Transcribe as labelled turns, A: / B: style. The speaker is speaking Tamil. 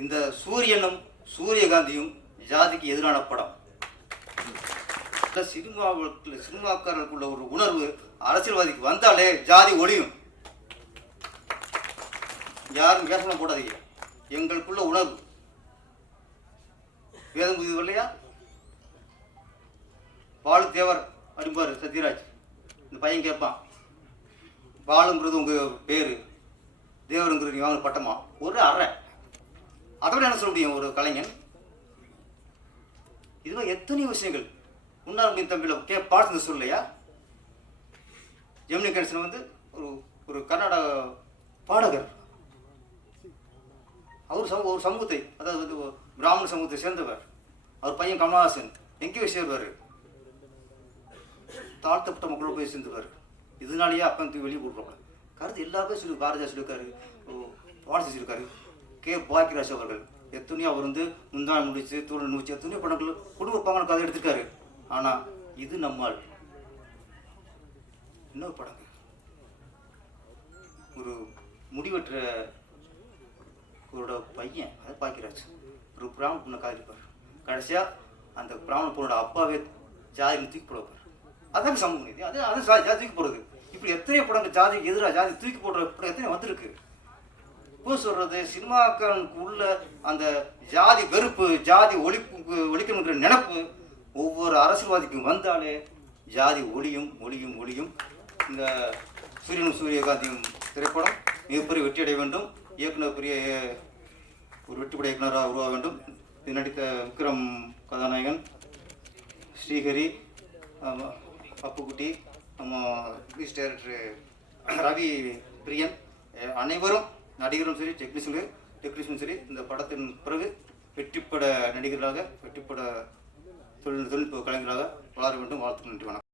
A: இந்த சூரியனும் சூரியகாந்தியும் ஜாதிக்கு எதிரான படம். சினிமாவுக்குள்ள சினிமாக்காரர்களுக்குள்ள ஒரு உணர்வு அரசியல்வாதிக்கு வந்தாலே ஜாதி ஒழியும். யாரும் பேசலாம் போடாதீங்க. எங்களுக்குள்ள உணர்வு. வேதம் புதிது இல்லையா பாலு தேவர் அடிப்பார் சத்யராஜ். இந்த பையன் கேட்பான். பாலுங்கிறது உங்கள் பேர். தேவருங்கிறது நீ வாங்கின பட்டமா? ஒரு அறை. அதை விட என்ன சொல்ல முடியும் ஒரு கலைஞன்? இது மாதிரி எத்தனை விஷயங்கள்? முன்னாள் முடியும் தம்பியில் கே. பாடுறது சொல்லலையா ஜெமினி கணேசன் வந்து ஒரு ஒரு கர்நாடக பாடகர். அவர் சமூக ஒரு சமூகத்தை அதாவது வந்து பிராமண சமூகத்தை சேர்ந்தவர். அவர் பையன் கமலஹாசன். எங்கேயோ சேர்வார். தாழ்த்தப்பட்ட மக்களோட போய் சேர்ந்துவார். இதனாலேயே அப்பன் தூக்கி வெளியே கொடுப்பாங்க கருத்து எல்லாருமே சொல்லி பாரதியார் சொல்லியிருக்காரு. பாரதி சொல்லியிருக்காரு. கே பாக்கியராஜ் அவர்கள். எத்தனையோ அவர் வந்து முந்தாள் முடிச்சு தூள் முடிச்சு எத்தனையோ படங்கள் குடும்ப பங்கன கதை எடுத்திருக்காரு. ஆனால் இது நம்மால். இன்னொரு படங்க. ஒரு முடிவற்ற ஒரு பையன் அது பாக்கியராஜ். ஒரு பிராமண பொண்ணை காதலிப்பார். கடைசியாக அந்த பிராமண பொண்ணோட அப்பாவே ஜாதி தூக்கி போடுவார் அதாங்க சமூக நீதி. அது அது ஜா- ஜாதி தூக்கி போடுறது இப்படி எத்தனை படங்கள் ஜாதிக்கு எதிராக ஜாதி தூக்கி போடுற படம் எத்தனை வந்திருக்கு. இப்போ சொல்றது? சினிமாக்காரனுக்கு உள்ள அந்த ஜாதி வெறுப்பு ஜாதி ஒழிப்பு ஒழிக்கணுங்கிற நினைப்பு ஒவ்வொரு அரசியல்வாதிக்கும் வந்தாலே ஜாதி ஒளியும் ஒளியும் ஒளியும். இந்த சூரியனும் சூரியகாந்தியும் திரைப்படம் மிகப்பெரிய வெற்றி அடைய வேண்டும். இயக்குனர் பெரிய ஒரு வெற்றிப்பட இயக்குனராக உருவாக வேண்டும். இது நடித்த விக்ரம் கதாநாயகன் ஸ்ரீஹரி அப்புக்குட்டி நம்ம டைரக்டர் ரவி பிரியன் அனைவரும் நடிகரும் சரி டெக்னீஷியனும் டெக்னீஷியன் சரி இந்த படத்தின் பிறகு வெற்றிப்பட நடிகர்களாக வெற்றிப்பட தொழில் தொழில்நுட்ப கலைஞராக வளர வேண்டும். வாழ்த்து நன்றி வணக்கம்.